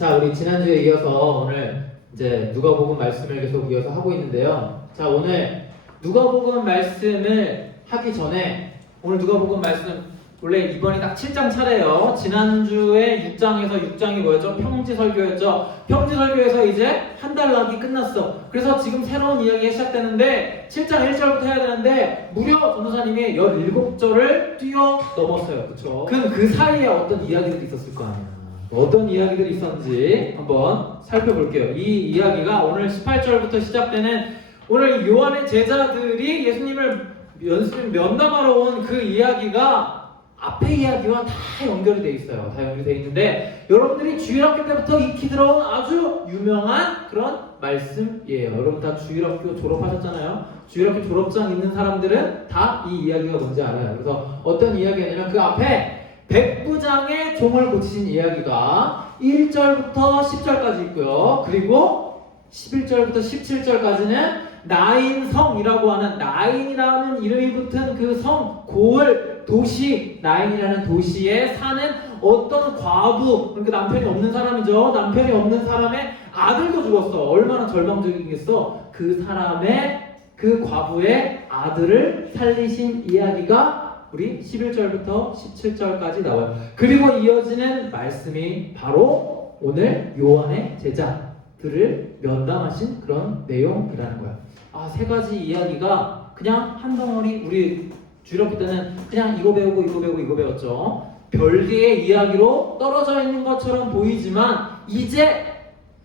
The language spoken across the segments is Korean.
자, 우리 지난주에 이어서 오늘 이제 누가복음 말씀을 계속 이어서 하고 있는데요. 자, 오늘 누가복음 말씀을 하기 전에 오늘 누가복음 말씀 원래 이번이 딱 7장 차례예요. 지난주에 6장에서 6장이 뭐였죠? 평지설교였죠. 평지설교에서 이제 한 달 나기 끝났어. 그래서 지금 새로운 이야기가 시작되는데 7장 1절부터 해야 되는데 무려 전도사님이 17절을 뛰어넘었어요. 그쵸? 그럼 그 사이에 어떤 이야기들이 있었을 거 아니야. 어떤 이야기들이 있었는지 한번 살펴볼게요. 이 이야기가 오늘 18절부터 시작되는 오늘 요한의 제자들이 예수님을 면담하러 온 그 이야기가 앞에 이야기와 다 연결이 돼 있어요. 다 연결이 돼 있는데 여러분들이 주일학교 때부터 익히 들어온 아주 유명한 그런 말씀이에요. 여러분 다 주일학교 졸업하셨잖아요. 주일학교 졸업장 있는 사람들은 다 이 이야기가 뭔지 알아요. 그래서 어떤 이야기냐면 그 앞에 백부장의 종을 고치신 이야기가 1절부터 10절까지 있고요. 그리고 11절부터 17절까지는 나인성이라고 하는 나인이라는 이름이 붙은 그 성, 고을, 도시, 나인이라는 도시에 사는 어떤 과부, 그러니까 남편이 없는 사람이죠. 남편이 없는 사람의 아들도 죽었어. 얼마나 절망적이겠어. 그 사람의, 그 과부의 아들을 살리신 이야기가 우리 11절부터 17절까지 나와요. 그리고 이어지는 말씀이 바로 오늘 요한의 제자들을 면담하신 그런 내용이라는 거예요. 세 가지 이야기가 그냥 한 덩어리, 우리 주일학교 때는 그냥 이거 배우고 이거 배우고 이거 배웠죠. 별개의 이야기로 떨어져 있는 것처럼 보이지만 이제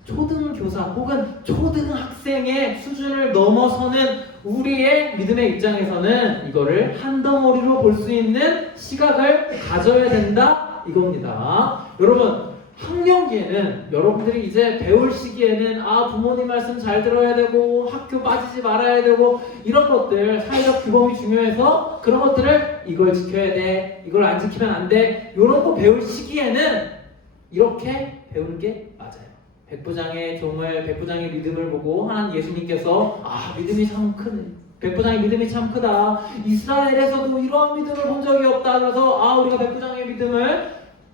초등교사 혹은 초등학생의 수준을 넘어서는 우리의 믿음의 입장에서는 이거를 한 덩어리로 볼 수 있는 시각을 가져야 된다 이겁니다. 여러분, 학령기에는 여러분들이 이제 배울 시기에는 부모님 말씀 잘 들어야 되고 학교 빠지지 말아야 되고 이런 것들, 사회적 규범이 중요해서 그런 것들을 이걸 지켜야 돼, 이걸 안 지키면 안 돼, 이런 거 배울 시기에는 이렇게 배우는 게 맞아요. 백부장의 종을, 백부장의 믿음을 보고 하나님 예수님께서 믿음이 참 큰, 백부장의 믿음이 참 크다, 이스라엘에서도 이러한 믿음을 본 적이 없다, 그래서 우리가 백부장의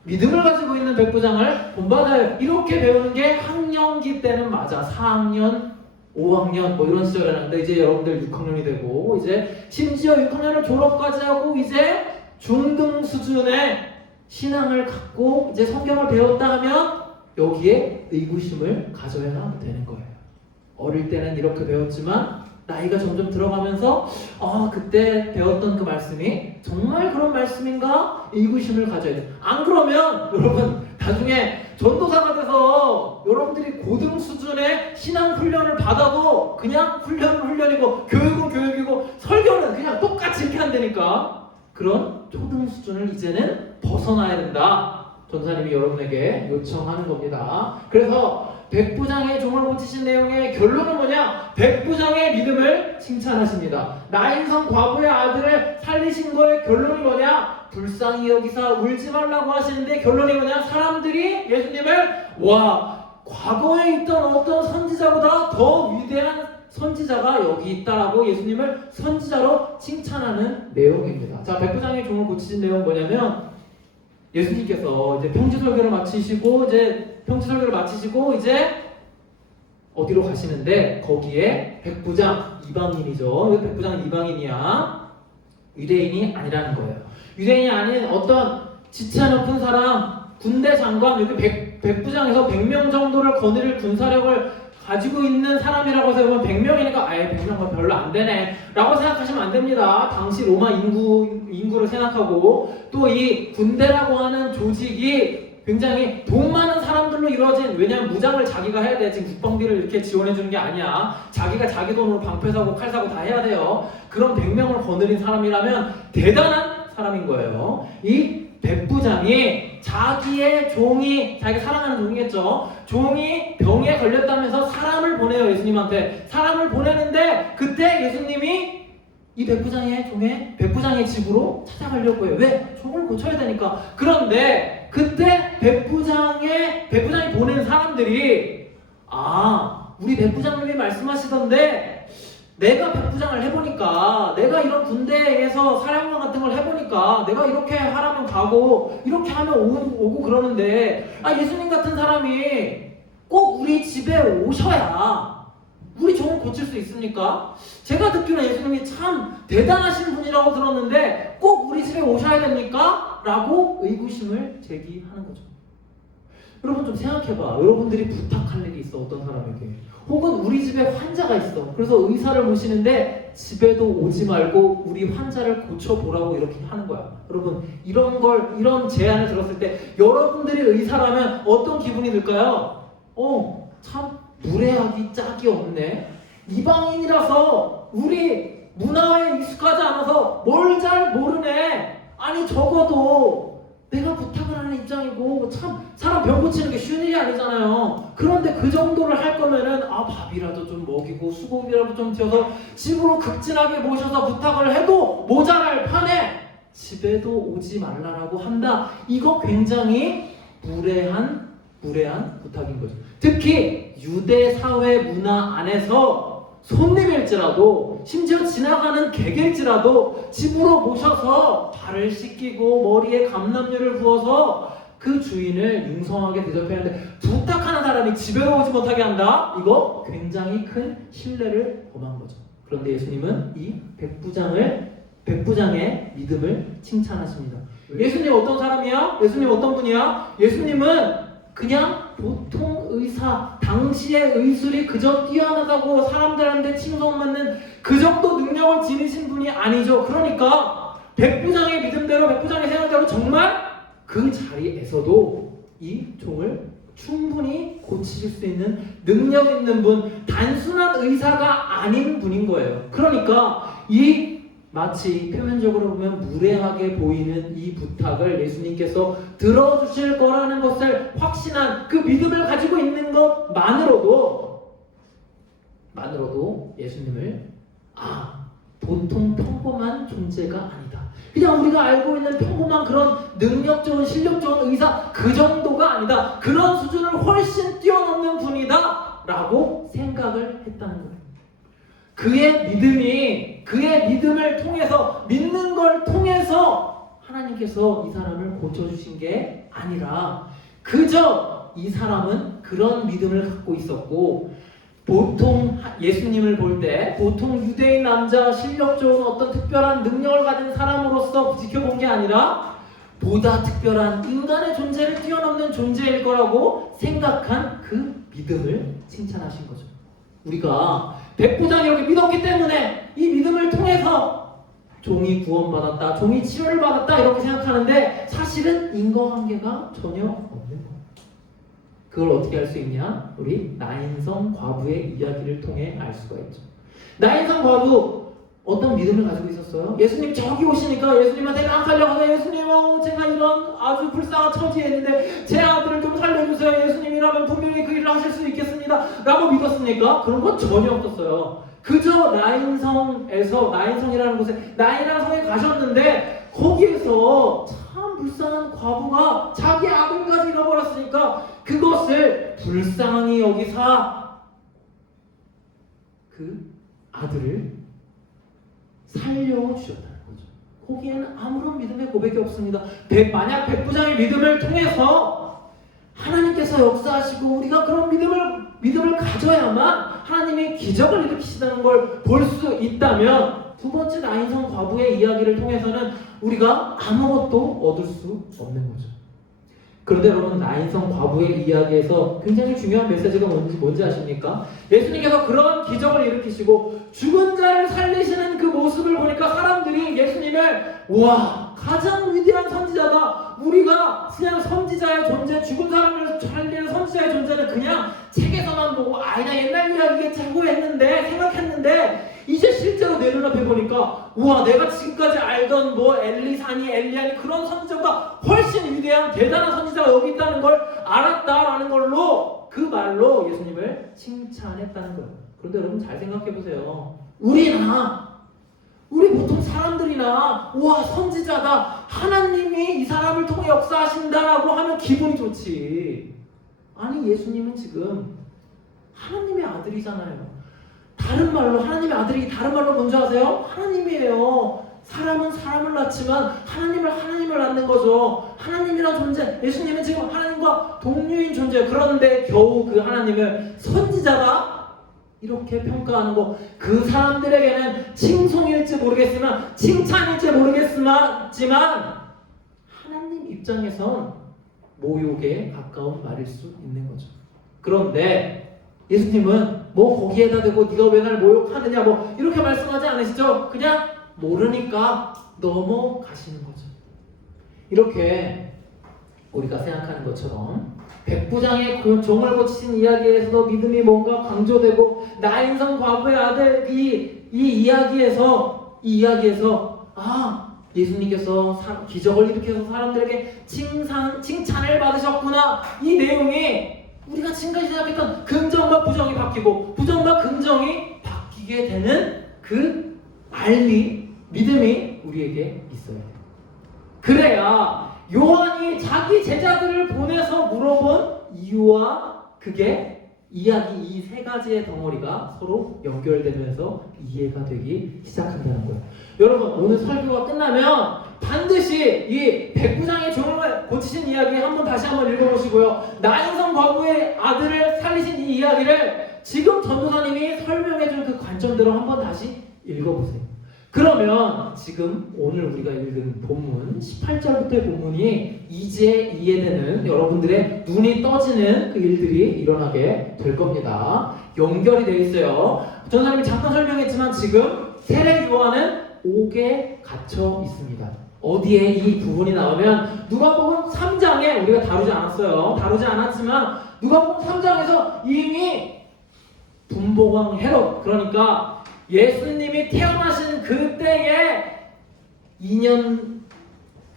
믿음을 가지고 있는 백부장을 본받아요, 이렇게 배우는 게 학령기 때는 맞아. 4학년, 5학년 뭐 이런 시절이었는데 이제 여러분들 6학년이 되고 이제 심지어 6학년을 졸업까지 하고 이제 중등 수준의 신앙을 갖고 이제 성경을 배웠다 하면 여기에 의구심을 가져야 되는 거예요. 어릴 때는 이렇게 배웠지만 나이가 점점 들어가면서 그때 배웠던 그 말씀이 정말 그런 말씀인가? 의구심을 가져야 돼요. 안 그러면 여러분 나중에 전도사가 돼서 여러분들이 고등 수준의 신앙 훈련을 받아도 그냥 훈련이고 교육은 교육이고 설교는 그냥 똑같이 이렇게 한다니까. 그런 초등 수준을 이제는 벗어나야 된다. 전사님이 여러분에게 요청하는 겁니다. 그래서 백부장의 종을 고치신 내용의 결론은 뭐냐? 백부장의 믿음을 칭찬하십니다. 나인성 과부의 아들을 살리신 거의 결론이 뭐냐? 불쌍히 여기사 울지 말라고 하시는데 결론이 뭐냐? 사람들이 예수님을 과거에 있던 어떤 선지자보다 더 위대한 선지자가 여기 있다라고 예수님을 선지자로 칭찬하는 내용입니다. 자, 백부장의 종을 고치신 내용은 뭐냐면 예수님께서 이제 평지설교를 마치시고 이제 어디로 가시는데 거기에 백부장 이방인이죠. 왜 백부장은 이방인이야? 유대인이 아니라는 거예요. 유대인이 아닌 어떤 지체 높은 사람, 군대 장관, 여기 백부장에서 100명 정도를 거느릴 군사력을 가지고 있는 사람이라고 해서 100명이니까 100명은 별로 안 되네 라고 생각하시면 안 됩니다. 당시 로마 인구를 생각하고 또 이 군대라고 하는 조직이 굉장히 돈 많은 사람들로 이루어진, 왜냐면 무장을 자기가 해야 돼. 지금 국방비를 이렇게 지원해 주는 게 아니야. 자기가 자기 돈으로 방패 사고 칼 사고 다 해야 돼요. 그런 100명을 거느린 사람이라면 대단한 사람인 거예요. 이 백부장이 자기의 종이, 자기가 사랑하는 종이겠죠. 종이 병에 걸렸다면서 사람을 보내요. 예수님한테 사람을 보내는데 그때 예수님이 이 백부장의 집으로 찾아가려고 해요. 왜? 종을 고쳐야 되니까. 그런데 그때 백부장이 보낸 사람들이 우리 백부장님이 말씀하시던데 내가 백부장을 해보니까, 내가 이런 군대에서 사령관 같은 걸 해보니까, 내가 이렇게 하라면 가고, 이렇게 하면 오고 그러는데, 예수님 같은 사람이 꼭 우리 집에 오셔야 우리 종을 고칠 수 있습니까? 제가 듣기로는 예수님이 참 대단하신 분이라고 들었는데, 꼭 우리 집에 오셔야 됩니까? 라고 의구심을 제기하는 거죠. 여러분 좀 생각해봐. 여러분들이 부탁할 일이 있어, 어떤 사람에게. 혹은 우리 집에 환자가 있어. 그래서 의사를 모시는데 집에도 오지 말고 우리 환자를 고쳐보라고 이렇게 하는 거야. 여러분 이런 제안을 들었을 때 여러분들이 의사라면 어떤 기분이 들까요? 참 무례하기 짝이 없네. 이방인이라서 우리 문화에 익숙하지 않아서 뭘 잘 모르네. 아니 적어도 내가 부탁을 하는 입장이고 참 사람 병 고치는 게 쉬운 일이 아니잖아요. 그런데 그 정도를 할 거면은 밥이라도 좀 먹이고 수고비라도 좀 튀어서 집으로 극진하게 모셔서 부탁을 해도 모자랄 판에 집에도 오지 말라라고 한다. 이거 굉장히 무례한 부탁인 거죠. 특히 유대 사회 문화 안에서 손님일지라도 심지어 지나가는 객일지라도 집으로 모셔서 발을 씻기고 머리에 감람유를 부어서 그 주인을 융성하게 대접해야 하는데 부탁하는 사람이 집에로 오지 못하게 한다? 이거 굉장히 큰 신뢰를 범한 거죠. 그런데 예수님은 이 백부장의 믿음을 칭찬하십니다. 예수님 어떤 사람이야? 예수님 어떤 분이야? 예수님은 그냥 보통 의사, 당시의 의술이 그저 뛰어나다고 사람들한테 칭송받는 그 정도 능력을 지니신 분이 아니죠. 그러니까 백부장의 믿음대로, 백부장의 생각대로 정말 그 자리에서도 이 종을 충분히 고치실 수 있는 능력 있는 분, 단순한 의사가 아닌 분인 거예요. 그러니까 마치 표면적으로 보면 무례하게 보이는 이 부탁을 예수님께서 들어주실 거라는 것을 확신한 그 믿음을 가지고 있는 것만으로도 예수님을 보통 평범한 존재가 아니다. 그냥 우리가 알고 있는 평범한 그런 능력 좋은 실력 좋은 의사 그 정도가 아니다. 그런 수준을 훨씬 뛰어넘는 분이다 라고 생각을 했다는 거예요. 그의 믿음을 통해서, 믿는 걸 통해서 하나님께서 이 사람을 고쳐주신 게 아니라 그저 이 사람은 그런 믿음을 갖고 있었고, 보통 예수님을 볼 때 보통 유대인 남자, 실력 좋은 어떤 특별한 능력을 가진 사람으로서 지켜본 게 아니라 보다 특별한 인간의 존재를 뛰어넘는 존재일 거라고 생각한 그 믿음을 칭찬하신 거죠. 우리가 백부장이 이렇게 믿었기 때문에 이 믿음을 통해서 종이 구원받았다, 종이 치료를 받았다 이렇게 생각하는데 사실은 인과관계가 전혀 없는 거예요. 그걸 어떻게 알 수 있냐? 우리 나인성 과부의 이야기를 통해 알 수가 있죠. 나인성 과부 어떤 믿음을 가지고 있었어요? 예수님 저기 오시니까 예수님한테 막 달려가서 예수님 제가 이런 아주 불쌍한 처지에 있는데 제 아들을 좀 살려주세요. 예수님이라면 분명히 그 일을 하실 수 있겠습니다 라고 믿었습니까? 그런 건 전혀 없었어요. 그저 나인성이라는 곳에 나인이라는 성에 가셨는데 거기에서 참 불쌍한 과부가 자기 아들까지 잃어버렸으니까 그것을 불쌍히 여기사 그 아들을 살려주셨다는 거죠. 거기에는 아무런 믿음의 고백이 없습니다. 만약 백부장의 믿음을 통해서 하나님께서 역사하시고 우리가 그런 믿음을 가져야만 하나님의 기적을 일으키시다는 걸 볼 수 있다면 두 번째 나인성 과부의 이야기를 통해서는 우리가 아무것도 얻을 수 없는 거죠. 그런데 여러분 나인성 과부의 이야기에서 굉장히 중요한 메시지가 뭔지 아십니까? 예수님께서 그런 기적을 일으키시고 죽은 자를 살리시는 그 모습을 보니까 사람들이 예수님을 와 가장 위대한 선지자다. 우리가 그냥 선지자의 존재, 죽은 사람을 살리는 선지자의 존재는 그냥 책에서만 보고 그냥 옛날 이야기겠지 하고 생각했는데 이제 실제로 내 눈앞에 보니까 우와 내가 지금까지 알던 엘리사니 엘리야니 그런 선지자보다 훨씬 위대한 대단한 선지자가 여기 있다는 걸 알았다라는 걸로 그 말로 예수님을 칭찬했다는 거예요. 그런데 여러분 잘 생각해 보세요. 우리 보통 사람들이나 우와 선지자다 하나님이 이 사람을 통해 역사하신다라고 하면 기분이 좋지. 아니 예수님은 지금 하나님의 아들이잖아요. 다른 말로 하나님의 아들이 다른 말로 뭔지 아세요? 하나님이에요. 사람은 사람을 낳지만 하나님을 낳는 거죠. 하나님이란 존재, 예수님은 지금 하나님과 동류인 존재예요. 그런데 겨우 그 하나님을 선지자가 이렇게 평가하는 거, 그 사람들에게는 칭송일지 모르겠지만 칭찬일지 모르겠지만 하나님 입장에선 모욕에 가까운 말일 수 있는 거죠. 그런데 예수님은 뭐 거기에다 대고 네가 왜 날 모욕하느냐 뭐 이렇게 말씀하지 않으시죠? 그냥 모르니까 넘어가시는 거죠. 이렇게 우리가 생각하는 것처럼 백부장의 그 종을 고치신 이야기에서도 믿음이 뭔가 강조되고 나인성 과부의 아들 이 이야기에서 예수님께서 기적을 일으켜서 사람들에게 칭찬을 받으셨구나, 이 내용이 우리가 지금까지 생각했던 긍정과 부정이 바뀌고 부정과 긍정이 바뀌게 되는 그 믿음이 우리에게 있어야 돼요. 그래야 요한이 자기 제자들을 보내서 물어본 이유와 그게 이야기, 이 세 가지의 덩어리가 서로 연결되면서 이해가 되기 시작한다는 거예요. 여러분, 오늘 설교가 끝나면 반드시 이 백부장의 종을 고치신 이야기 다시 한번 읽어보시고요. 나인성 과부의 아들을 살리신 이 이야기를 지금 전도사님이 설명해준 그 관점대로 한번 다시 읽어보세요. 그러면 지금 오늘 우리가 읽은 본문 18절부터의 본문이 이제 이해되는, 여러분들의 눈이 떠지는 그 일들이 일어나게 될 겁니다. 연결이 되어 있어요. 전사님이 잠깐 설명했지만 지금 세례 요한은 옥에 갇혀 있습니다. 어디에 이 부분이 나오면 누가복음 3장에 우리가 다루지 않았지만 누가복음 3장에서 이미 분봉왕 헤롯, 그러니까 예수님이 태어나신 그때에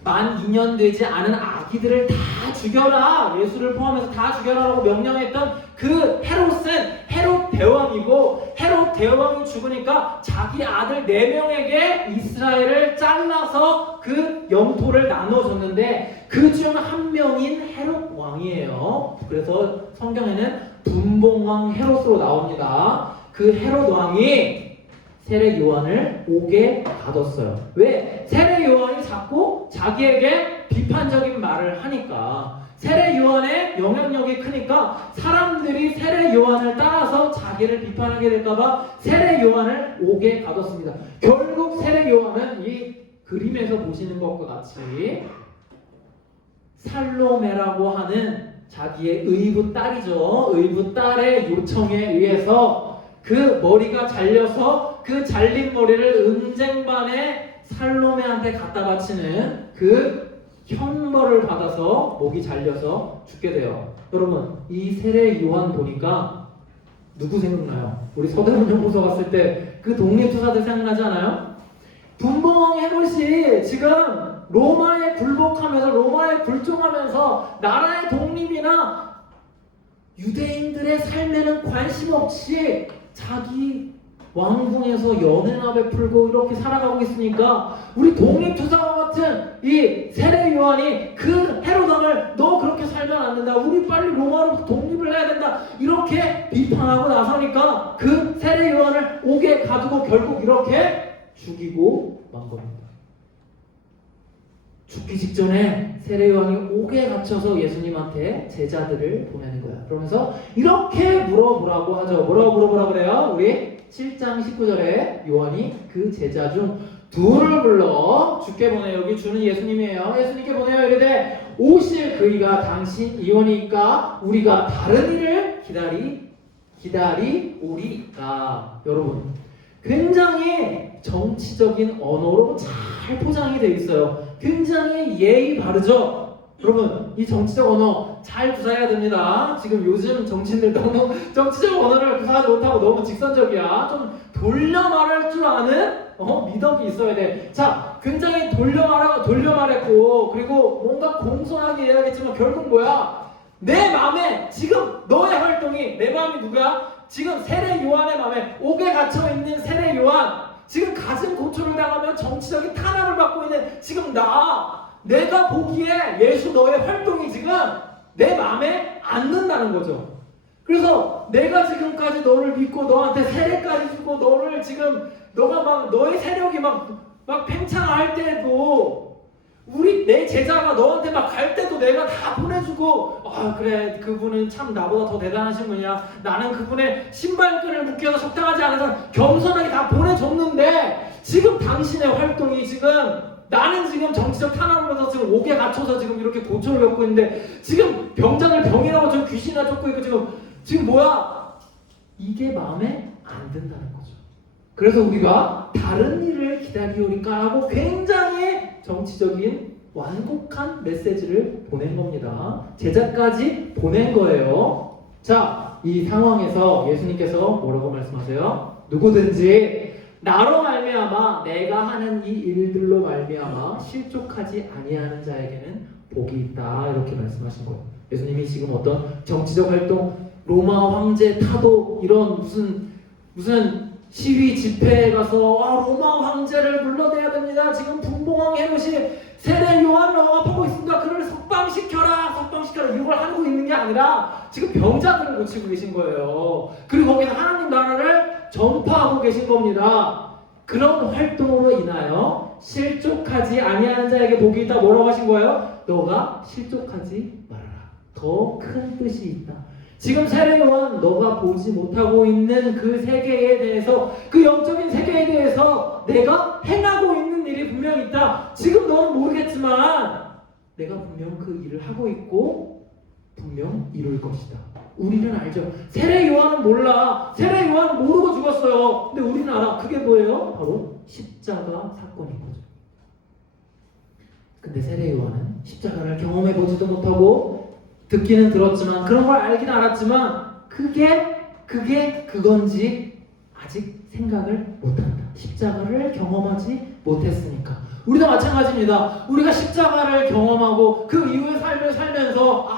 만 2년 되지 않은 아기들을 다 죽여라, 예수를 포함해서 다 죽여라라고 명령했던 그 헤롯은 헤롯 대왕이고, 헤롯 대왕이 죽으니까 자기 아들 4명에게 이스라엘을 잘라서 그 영토를 나눠줬는데 그 중 한 명인 헤롯 왕이에요. 그래서 성경에는 분봉왕 헤롯으로 나옵니다. 그 헤롯 왕이 세례 요한을 옥에 가뒀어요. 왜? 세례 요한이 자꾸 자기에게 비판적인 말을 하니까, 세례 요한의 영향력이 크니까 사람들이 세례 요한을 따라서 자기를 비판하게 될까봐 세례 요한을 옥에 가뒀습니다. 결국 세례 요한은 이 그림에서 보시는 것과 같이 살로메라고 하는 자기의 의붓 딸이죠. 의붓 딸의 요청에 의해서 그 머리가 잘려서 그 잘린 머리를 은쟁반에 살로메한테 갖다 바치는 그 형벌을 받아서 목이 잘려서 죽게 돼요. 여러분, 이 세례 요한 보니까 누구 생각나요? 우리 서대문 연구소 갔을 때 그 독립투사들 생각나지 않아요? 분봉 헤롯이 지금 로마에 굴복하면서, 로마에 굴종하면서 나라의 독립이나 유대인들의 삶에는 관심 없이 자기 왕궁에서 연회나 베풀고 이렇게 살아가고 있으니까 우리 독립투사와 같은 이 세례 요한이 그 헤롯 왕을 너 그렇게 살면 안 된다, 우리 빨리 로마로부터 독립을 해야 된다, 이렇게 비판하고 나서니까 그 세례 요한을 옥에 가두고 결국 이렇게 죽이고 만 겁니다. 죽기 직전에 세례 요한이 옥에 갇혀서 예수님한테 제자들을 보내는 거야. 그러면서 이렇게 물어보라고 하죠. 뭐라 그래요? 우리 7장 19절에 요한이 그 제자 중 둘을 불러 주께 보내요. 여기 주는 예수님이에요. 예수님께 보내요. 이르되 오실 그이가 당신이오니까 우리가 다른 이를 기다리오리이까. 여러분, 굉장히 정치적인 언어로 잘 포장이 되어 있어요. 굉장히 예의 바르죠. 여러분, 이 정치적 언어 잘 구사해야 됩니다. 지금 요즘 정치인들 너무 정치적 언어를 구사하지 못하고 너무 직선적이야. 좀 돌려 말할 줄 아는 미덕이 있어야 돼. 자, 굉장히 돌려 말했고, 그리고 뭔가 공손하게 이야기했지만 결국 뭐야? 내 마음에 지금 너의 활동이, 내 마음이 누구야? 지금 세례 요한의 마음에, 옥에 갇혀 있는 세례 요한, 지금 가슴 고초를 당하며 정치적인 탄압을 받고 있는 지금 내가 보기에 예수 너의 활동이 지금 내 마음에 안 든다는 거죠. 그래서 내가 지금까지 너를 믿고 너한테 세례까지 주고 너를 지금 너가 막 너의 세력이 막 팽창할 때도 내 제자가 너한테 막 갈 때도 내가 다 보내주고 그래 그분은 참 나보다 더 대단하신 분이야 나는 그분의 신발끈을 묶여서 적당하지 않아서 겸손하게 다 보내줬는데 지금 당신의 활동이 지금 나는 지금 정치적 탄압을 지금 옥에 갇혀서 지금 이렇게 고초를 겪고 있는데 지금 병자들 병이라고 저 귀신이나 쫓고 있고 지금 뭐야 이게 마음에 안 든다는 거죠. 그래서 우리가 다른 일을 기다리오리까 하고 굉장히 정치적인 완곡한 메시지를 보낸 겁니다. 제자까지 보낸 거예요. 자, 이 상황에서 예수님께서 뭐라고 말씀하세요? 누구든지 나로 말미암아 내가 하는 이 일들로 말미암아 실족하지 아니하는 자에게는 복이 있다 이렇게 말씀하신 거예요. 예수님이 지금 어떤 정치적 활동, 로마 황제 타도 이런 무슨 시위 집회에 가서 로마 황제를 불러내야 됩니다. 지금 분봉왕 헤롯이 세례 요한을 억압하고 있습니다. 그를 석방시켜라 이걸 하고 있는 게 아니라 지금 병자들을 고치고 계신 거예요. 그리고 거기는 하나님 나라를 전파하고 계신 겁니다. 그런 활동으로 인하여 실족하지 아니하는 자에게 복이 있다. 뭐라고 하신 거예요? 너가 실족하지 말아라. 더 큰 뜻이 있다. 지금 세례 요한 너가 보지 못하고 있는 그 세계에 대해서 그 영적인 세계에 대해서 내가 행하고 있는 일이 분명히 있다. 지금 너는 모르겠지만 내가 분명 그 일을 하고 있고 분명 이룰 것이다. 우리는 알죠. 세례 요한은 몰라. 세례 요한은 모르고 죽었어요. 근데 우리는 알아. 그게 뭐예요? 바로 십자가 사건인 거죠. 근데 세례 요한은 십자가를 경험해 보지도 못하고 듣기는 들었지만 그런 걸 알긴 알았지만 그게 그건지 아직 생각을 못한다. 십자가를 경험하지 못했으니까. 우리도 마찬가지입니다. 우리가 십자가를 경험하고 그 이후의 삶을 살면서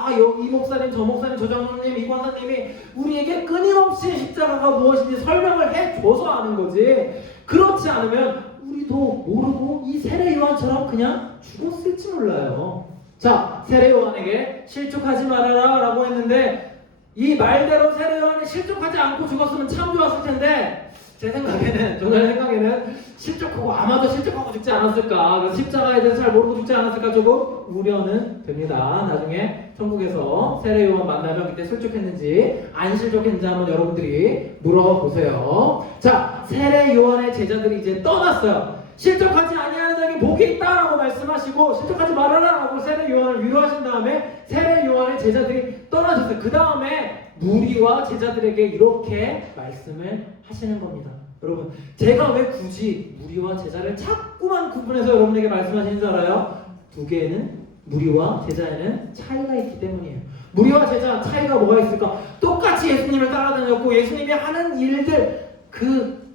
이 목사님, 저 목사님, 저 장로님, 이 권사님이 우리에게 끊임없이 십자가가 무엇인지 설명을 해줘서 아는 거지. 그렇지 않으면 우리도 모르고 이 세례 요한처럼 그냥 죽었을지 몰라요. 자, 세례 요한에게 실족하지 말아라 라고 했는데 이 말대로 세례 요한이 실족하지 않고 죽었으면 참 좋았을 텐데 저의 생각에는 실족하고 아마도 실족하고 죽지 않았을까. 그래서 십자가에 대해서 잘 모르고 죽지 않았을까 조금 우려는 됩니다. 나중에 천국에서 세례 요한 만나면 그때 실족했는지 안 실족했는지 한번 여러분들이 물어보세요. 자, 세례 요한의 제자들이 이제 떠났어요. 실족하지 아니하는 자에게 복이 있다라고 말씀하시고 실족하지 말아라라고 세례 요한을 위로하신 다음에 세례 요한의 제자들이 떠나셨어요. 그 다음에 무리와 제자들에게 이렇게 말씀을 하시는 겁니다. 여러분, 제가 왜 굳이 무리와 제자를 자꾸만 구분해서 여러분에게 말씀하시는 줄 알아요? 두 개는 무리와 제자에는 차이가 있기 때문이에요. 무리와 제자 차이가 뭐가 있을까? 똑같이 예수님을 따라다녔고 예수님이 하는 일들 그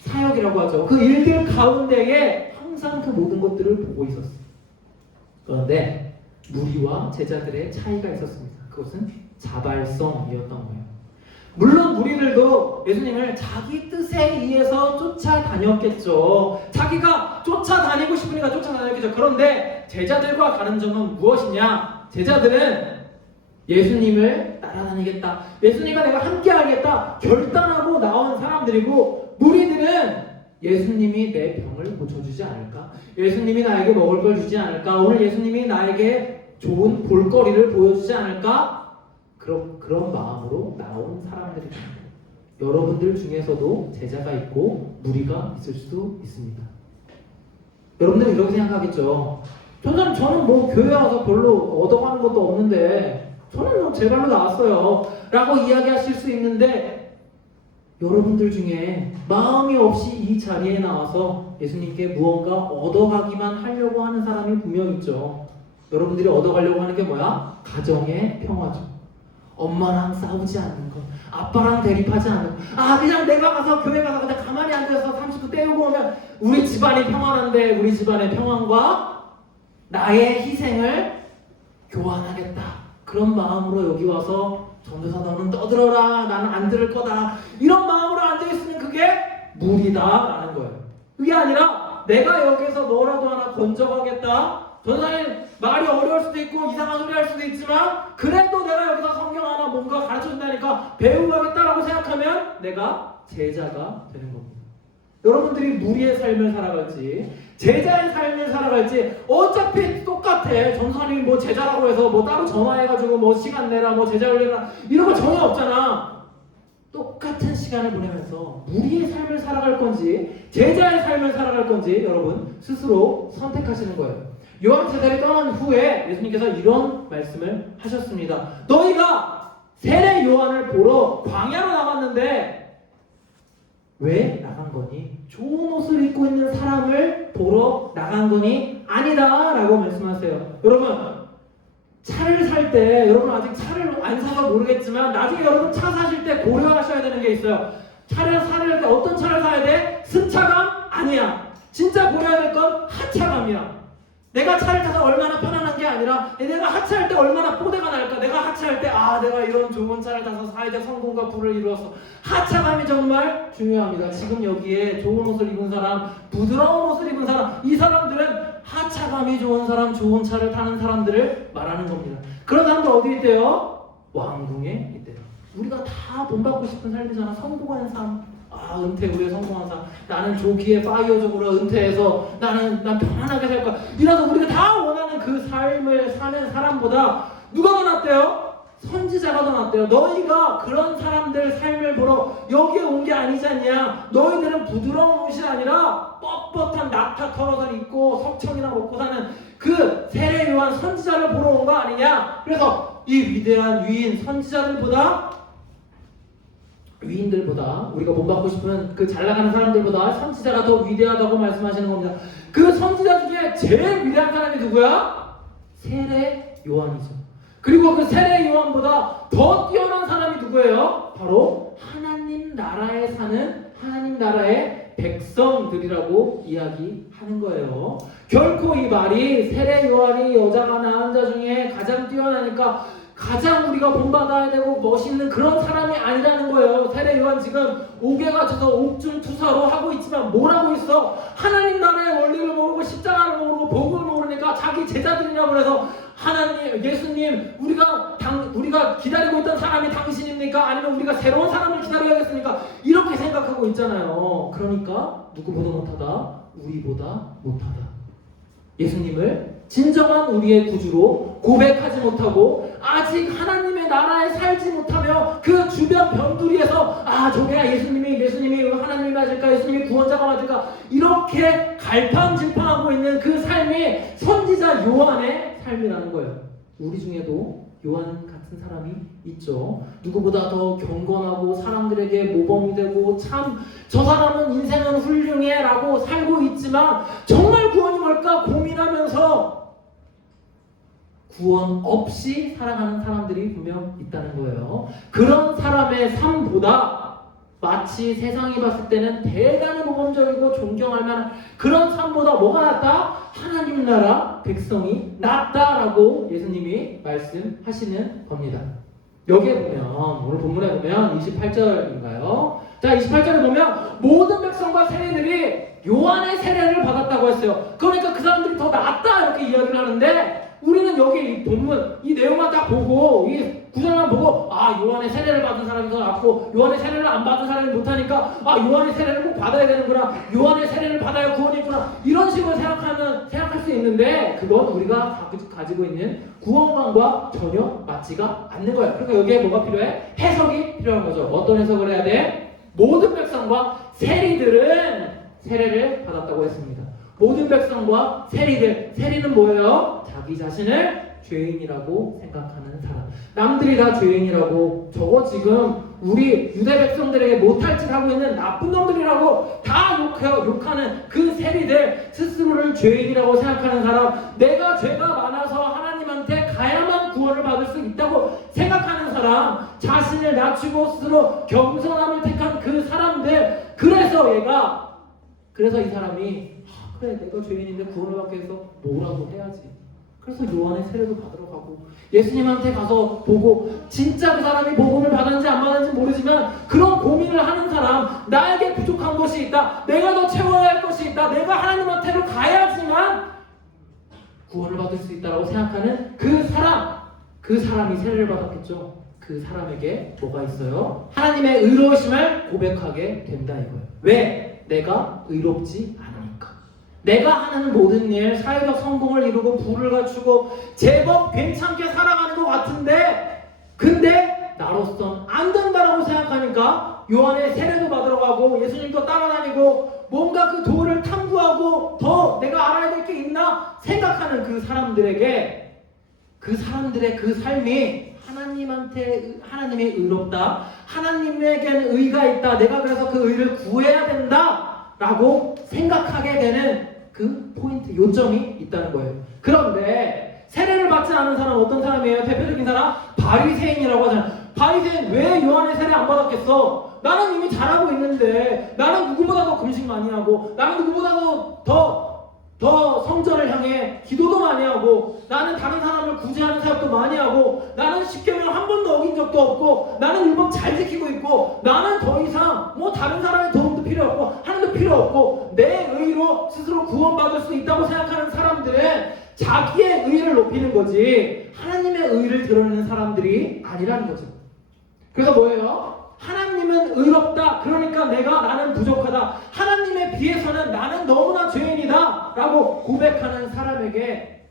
사역이라고 하죠. 그 일들 가운데에 항상 그 모든 것들을 보고 있었어요. 그런데 무리와 제자들의 차이가 있었습니다. 그것은 자발성이었던 거예요. 물론 무리들도 예수님을 자기 뜻에 의해서 쫓아다녔겠죠. 자기가 쫓아다니고 싶으니까 쫓아다녔겠죠. 그런데 제자들과 다른 점은 무엇이냐? 제자들은 예수님을 따라다니겠다. 예수님과 내가 함께 하겠다. 결단하고 나온 사람들이고 무리들은 예수님이 내 병을 고쳐주지 않을까? 예수님이 나에게 먹을 걸 주지 않을까? 오늘 예수님이 나에게 좋은 볼거리를 보여주지 않을까? 그런 마음으로 나온 사람들입니다. 여러분들 중에서도 제자가 있고 무리가 있을 수도 있습니다. 여러분들은 이렇게 생각하겠죠. 저는 뭐 교회 와서 별로 얻어가는 것도 없는데 저는 뭐 제 발로 나왔어요 라고 이야기하실 수 있는데 여러분들 중에 마음이 없이 이 자리에 나와서 예수님께 무언가 얻어가기만 하려고 하는 사람이 분명 있죠. 여러분들이 얻어가려고 하는 게 뭐야? 가정의 평화죠. 엄마랑 싸우지 않는 것, 아빠랑 대립하지 않는 것. 그냥 내가 가서 교회 가서 그냥 가만히 앉아서 30분 때우고 오면 우리 집안이 평안한데 우리 집안의 평안과 나의 희생을 교환하겠다. 그런 마음으로 여기 와서 전도사 너는 떠들어라. 나는 안 들을 거다. 이런 마음으로 앉아있으면 그게 무리다라는 거예요. 그게 아니라 내가 여기서 뭐라도 하나 건져가겠다. 전도사님 말이 어려울 수도 있고 이상한 소리 할 수도 있지만 그래도 내가 여기서 성경 하나 뭔가 가르쳐준다니까 되니까 배우하겠다라고 생각하면 내가 제자가 되는 겁니다. 여러분들이 무리의 삶을 살아갈지 제자의 삶을 살아갈지 어차피 똑같아. 전사님이 뭐 제자라고 해서 뭐 따로 전화해가지고 뭐 시간 내라 뭐 제자 올려라 이런 거 전혀 없잖아. 똑같은 시간을 보내면서 무리의 삶을 살아갈 건지 제자의 삶을 살아갈 건지 여러분 스스로 선택하시는 거예요. 요한세대를 떠난 후에 예수님께서 이런 말씀을 하셨습니다. 너희가 세례 요한을 보러 광야로 나갔는데 왜 나간 거니? 좋은 옷을 입고 있는 사람을 보러 나간 거니? 아니다 라고 말씀하세요. 여러분 차를 살 때 여러분 아직 차를 안 사서 모르겠지만 나중에 여러분 차 사실 때 고려하셔야 되는 게 있어요. 차를 사려할 때 어떤 차를 사야 돼? 승차감? 아니야. 진짜 고려해야 될 건 하차감이야. 내가 차를 타서 얼마나 편안한 게 아니라 내가 하차할 때 얼마나 뽀대가 날까. 내가 하차할 때 내가 이런 좋은 차를 타서 사회적 성공과 부를 이루었어. 하차감이 정말 중요합니다. 지금 여기에 좋은 옷을 입은 사람, 부드러운 옷을 입은 사람, 이 사람들은 하차감이 좋은 사람, 좋은 차를 타는 사람들을 말하는 겁니다. 그런 사람들 어디 있대요? 왕궁에 있대요. 우리가 다 본받고 싶은 삶이잖아. 성공한 삶. 은퇴 후에 성공한 삶. 나는 조기에 파이어적으로 은퇴해서 난 편안하게 살 거야. 이라서 우리가 다 원하는 그 삶을 사는 사람보다 누가 더 낫대요? 선지자가 더 낫대요. 너희가 그런 사람들 삶을 보러 여기에 온 게 아니지 않냐. 너희들은 부드러운 옷이 아니라 뻣뻣한 낙타 털옷을 입고 석청이나 먹고 사는 그 세례 요한 선지자를 보러 온 거 아니냐. 그래서 이 위대한 위인 위인들보다 우리가 본받고 싶은 그 잘나가는 사람들보다 선지자가 더 위대하다고 말씀하시는 겁니다. 그 선지자 중에 제일 위대한 사람이 누구야? 세례 요한이죠. 그리고 그 세례 요한보다 더 뛰어난 사람이 누구예요? 바로 하나님 나라에 사는 하나님 나라의 백성들이라고 이야기하는 거예요. 결코 이 말이 세례 요한이 여자가 낳은 자 중에 가장 뛰어나니까 가장 우리가 본받아야 되고 멋있는 그런 사람이 아니라는 거예요. 세례 요한 지금 옥에 갇혀서 옥중투사로 하고 있지만 뭘 하고 있어? 하나님 나라의 원리를 모르고 십자가를 모르고 복을 모르니까 자기 제자들이라고 해서 하나님, 예수님, 우리가 기다리고 있던 사람이 당신입니까? 아니면 우리가 새로운 사람을 기다려야겠습니까? 이렇게 생각하고 있잖아요. 그러니까 누구보다 못하다, 우리보다 못하다. 예수님을 진정한 우리의 구주로 고백하지 못하고 아직 하나님의 나라에 살지 못하며 그 주변 변두리에서 저게 예수님이 하나님이 맞을까? 예수님이 구원자가 맞을까? 이렇게 갈팡질팡하고 있는 그 삶이 선지자 요한의 삶이라는 거예요. 우리 중에도 요한 같은 사람이 있죠. 누구보다 더 경건하고 사람들에게 모범이 되고 참 저 사람은 인생은 훌륭해 라고 살고 있지만 정말 구원이 뭘까 고민하면서 구원 없이 살아가는 사람들이 분명 있다는 거예요. 그런 사람의 삶보다 마치 세상이 봤을 때는 대단히 모범적이고 존경할 만한 그런 삶보다 뭐가 낫다? 하나님 나라 백성이 낫다라고 예수님이 말씀하시는 겁니다. 여기에 보면 오늘 본문에 보면 28절인가요? 자, 28절에 보면 모든 백성과 세리들이 요한의 세례를 받았다고 했어요. 그러니까 그 사람들이 더 낫다 이렇게 이야기를 하는데 우리는 여기 이 본문 이 내용만 딱 보고 이 구절만 보고 요한의 세례를 받은 사람이 더 낫고 요한의 세례를 안 받은 사람이 못하니까 요한의 세례를 꼭 받아야 되는구나, 요한의 세례를 받아야 구원이 있구나, 이런 식으로 생각할 수 있는데 그건 우리가 가지고 있는 구원관과 전혀 맞지가 않는 거예요. 그러니까 여기에 뭐가 필요해? 해석이 필요한 거죠. 어떤 해석을 해야 돼? 모든 백성과 세리들은 세례를 받았다고 했습니다. 모든 백성과 세리는 뭐예요? 자기 자신을 죄인이라고 생각하는 사람. 남들이 다 죄인이라고, 저거 지금 우리 유대 백성들에게 못할 짓 하고 있는 나쁜 놈들이라고 다 욕하는 그 세리들, 스스로를 죄인이라고 생각하는 사람, 내가 죄가 많아서 하나님한테 가야만 구원을 받을 수 있다고 생각하는 사람, 자신을 낮추고 스스로 겸손함을 택한 그 사람들, 그래서 이 사람이 그래 내가 죄인인데 구원을 받기 위해서 뭐라도 해야지. 그래서 요한의 세례도 받으러 가고 예수님한테 가서 보고 진짜 그 사람이 복음을 받았는지 안 받았는지 모르지만 그런 고민을 하는 사람, 나에게 부족한 것이 있다, 내가 더 채워야 할 것이 있다, 내가 하나님한테로 가야지만 구원을 받을 수 있다고 생각하는 그 사람이 세례를 받았겠죠. 그 그 사람에게 뭐가 있어요? 하나님의 의로우심을 고백하게 된다 이거예요. 왜? 내가 의롭지 않으니까. 내가 하는 모든 일, 사회적 성공을 이루고 부를 갖추고 제법 괜찮게 살아가는 것 같은데, 근데 나로선 안 된다라고 생각하니까 요한의 세례도 받으러 가고 예수님도 따라다니고 뭔가 그 도를 탐구하고 더 내가 알아야 될 게 있나 생각하는 그 사람들에게, 그 사람들의 그 삶이 하나님이 의롭다, 하나님에게는 의가 있다, 내가 그래서 그 의를 구해야 된다 라고 생각하게 되는 그 포인트, 요점이 있다는 거예요. 그런데 세례를 받지 않은 사람은 어떤 사람이에요? 대표적인 사람? 바리새인이라고 하잖아요. 바리새인 왜 요한의 세례 안 받았겠어? 나는 이미 잘하고 있는데, 나는 누구보다도 금식 많이 하고, 나는 누구보다도 더 성전을 향해 기도도 많이 하고, 나는 다른 사람을 구제하는 사역도 많이 하고, 나는 십계명 한 번도 어긴 적도 없고, 나는 율법 잘 지키고 있고, 나는 더 이상 뭐 다른 사람의 도움도 필요 없고 하나도 필요 없고 내 의로 스스로 구원받을 수 있다고 생각하는 사람들은 자기의 의를 높이는 거지 하나님의 의를 드러내는 사람들이 아니라는 거죠. 그래서 뭐예요? 하나님은 의롭다, 그러니까 나는 부족하다, 하나님에 비해서는 나는 너무나 죄인이다 라고 고백하는 사람에게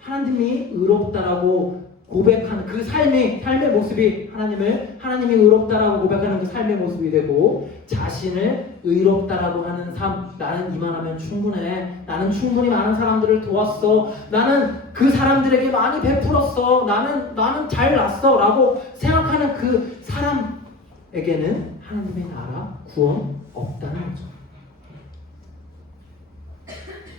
하나님이 의롭다라고 고백하는 그 삶의 모습이 하나님이 의롭다라고 고백하는 그 삶의 모습이 되고, 자신을 의롭다라고 하는 삶, 나는 이만하면 충분해, 나는 충분히 많은 사람들을 도왔어, 나는 그 사람들에게 많이 베풀었어, 나는 잘났어 라고 생각하는 그 사람에게는 하나님의 나라, 구원 없다는 거죠.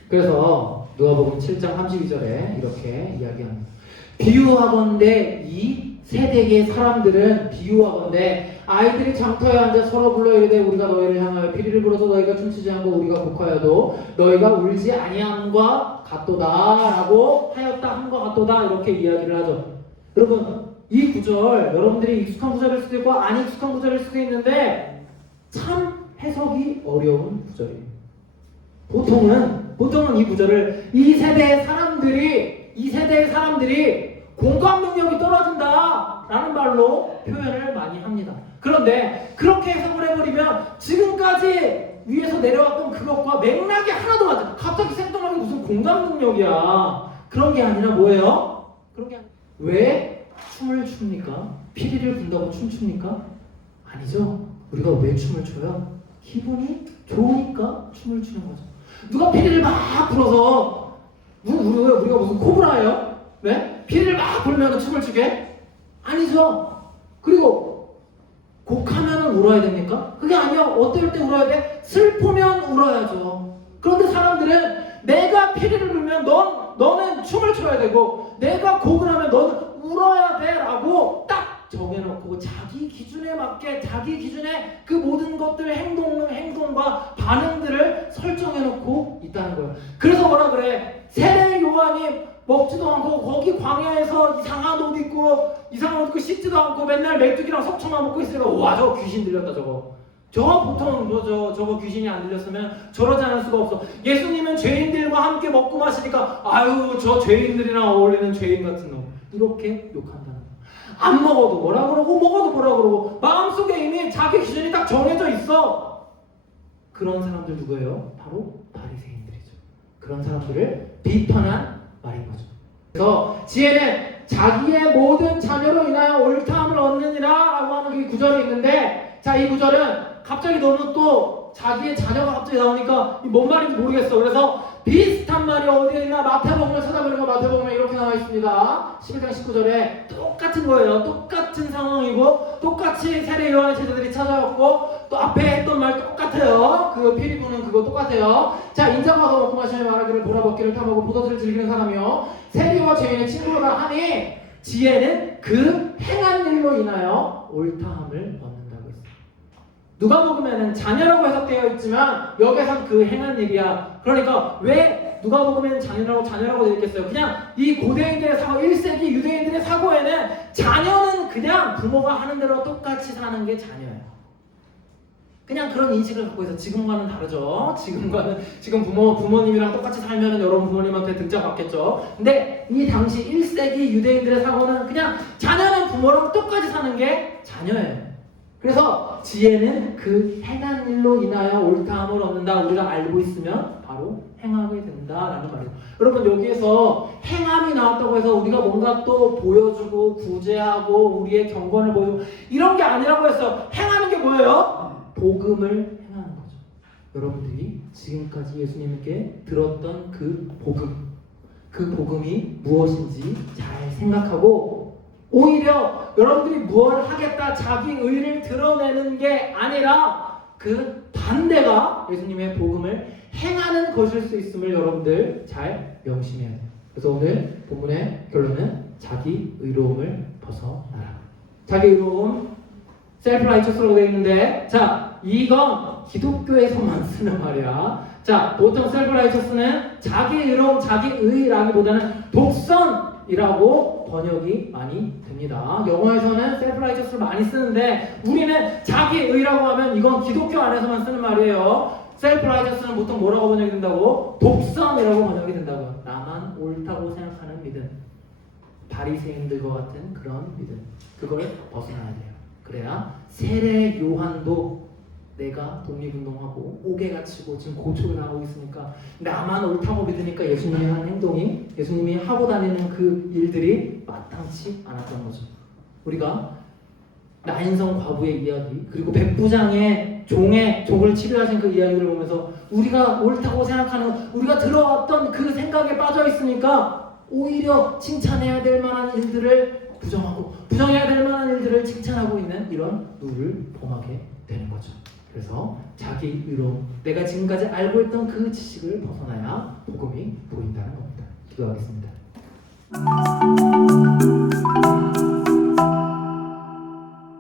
그래서 누가복음 7장 32절에 이렇게 이야기합니다. 비유하건대 이 세대의 사람들은 비유하건대 아이들이 장터에 앉아 서로 불러 이르되 우리가 너희를 향하여 피리를 불어서 너희가 춤추지 않고 우리가 곡하여도 너희가 울지 아니함과 같도다 라고 하였다 함과 같도다 이렇게 이야기를 하죠. 여러분 이 구절 여러분들이 익숙한 구절일 수도 있고 안 익숙한 구절일 수도 있는데 참 해석이 어려운 구절이에요. 보통은 이 구절을 이 세대의 사람들이 공감 능력이 떨어진다 라는 말로 표현을 많이 합니다. 그런데 그렇게 해석을 해버리면 지금까지 위에서 내려왔던 그것과 맥락이 하나도 맞아. 갑자기 생뚱하게 무슨 공감 능력이야. 그런 게 아니라 뭐예요? 왜 춤을 춥니까? 피리를 분다고 춤춥니까? 아니죠. 우리가 왜 춤을 춰요? 기분이 좋으니까 춤을 추는 거죠. 누가 피리를 막 불어서 우리가 무슨 코브라예요? 네? 피리를 막 불면 춤을 추게? 아니죠. 그리고 곡하면 울어야 됩니까? 그게 아니야. 어떨 때 울어야 돼? 슬프면 울어야죠. 그런데 사람들은 내가 피리를 불면 너는 춤을 춰야 되고 내가 곡을 하면 너는 울어야 돼 라고 딱 정해놓고 자기 기준에 맞게 자기 기준에 그 모든 것들 행동과 반응들을 설정해놓고 있다는 거예요. 그래서 뭐라 그래? 세례 요한이 먹지도 않고 거기 광야에서 이상한 옷 입고 씻지도 않고 맨날 메뚜기랑 석청만 먹고 있으니까 와 저거 귀신 들렸다 저거. 보통 저거 귀신이 안 들렸으면 저러지 않을 수가 없어. 예수님은 죄인들과 함께 먹고 마시니까 아유 저 죄인들이랑 어울리는 죄인 같은 놈 이렇게 욕한다는 거예요. 안 먹어도 뭐라 그러고 먹어도 뭐라 그러고 마음속에 이미 자기 기준이 딱 정해져 있어. 그런 사람들 누구예요? 바로 바리새인들이죠. 그런 사람들을 비판한 말인 거죠. 그래서 지혜는 자기의 모든 자녀로 인하여 옳다함을 얻느니라 라고 하는 이 구절이 있는데, 자, 이 구절은 갑자기 너무 또 자기의 자녀가 갑자기 나오니까 뭔 말인지 모르겠어. 그래서 비슷한 말이 어디에 있나 마태복음을 찾아보니까 마태복음에 이렇게 나와 있습니다. 11장 19절에 똑같은 거예요. 똑같은 상황이고 똑같이 세례 요한의 제자들이 찾아왔고 또 앞에 했던 말 똑같아요. 그 피리 부는 그거 똑같아요. 자, 인자가 와서 먹고 마시며 말하기를 보라 벗기를 탐하고 포도주를 즐기는 사람이요 세리와 죄인의 친구로다 하니 지혜는 그 행한 일로 인하여 옳다함을 얻는다고 했습니다. 누가복음에는 자녀라고 해석되어 있지만 여기선 그 행한 일이야. 그러니까 왜 누가복음에는 자녀라고 되어 있겠어요? 그냥 이 고대인들의 사고, 1세기 유대인들의 사고에는 자녀는 그냥 부모가 하는 대로 똑같이 사는 게 자녀예요. 그냥 그런 인식을 갖고 있어. 지금과는 다르죠. 지금 부모님이랑 똑같이 살면은 여러분 부모님한테 등짝받겠죠. 근데 이 당시 1세기 유대인들의 사고는 그냥 자녀는 부모랑 똑같이 사는 게 자녀예요. 그래서 지혜는 그 행한 일로 인하여 옳다함을 얻는다. 우리가 알고 있으면 바로 행하게 된다라는 말이에요. 여러분 여기에서 행함이 나왔다고 해서 우리가 뭔가 또 보여주고 구제하고 우리의 경건을 보여주고 이런 게 아니라고 했어요. 행하는 게 뭐예요? 복음을 행하는 거죠. 여러분들이 지금까지 예수님께 들었던 그 복음이 무엇인지 잘 생각하고 오히려 여러분들이 뭘 하겠다 자기 의를 드러내는 게 아니라 그 반대가 예수님의 복음을 행하는 것일 수 있음을 여러분들 잘 명심해야 돼요. 그래서 오늘 본문의 결론은 자기 의로움을 벗어나라. 자기 의로움 셀프 라이처스라고 되어 있는데, 자, 이건 기독교에서만 쓰는 말이야. 자, 보통 셀프 라이처스는 자기 의로움, 자기 의라기보다는 독선이라고 번역이 많이 됩니다. 영어에서는 셀프 라이처스를 많이 쓰는데 우리는 자기 의라고 하면 이건 기독교 안에서만 쓰는 말이에요. 셀프 라이처스는 보통 뭐라고 번역이 된다고? 독선이라고 번역이 된다고요. 나만 옳다고 생각하는 믿음. 바리새인들과 같은 그런 믿음. 그걸 벗어나야 돼요. 그래야 세례 요한도 내가 독립운동하고 옥에 갇히고 지금 고초를 하고 있으니까 나만 옳다고 믿으니까 예수님이 하는 행동이 예수님이 하고 다니는 그 일들이 마땅치 않았던 거죠. 우리가 나인성 과부의 이야기 그리고 백부장의 종을 치료하신 그 이야기를 보면서 우리가 옳다고 생각하는 우리가 들어왔던 그 생각에 빠져 있으니까 오히려 칭찬해야 될 만한 일들을 부정하고 부정해야 될 만한 일들을 칭찬하고 있는 이런 누를 범하게 되는 거죠. 그래서 자기 의로 내가 지금까지 알고 있던 그 지식을 벗어나야 복음이 보인다는 겁니다. 기도하겠습니다.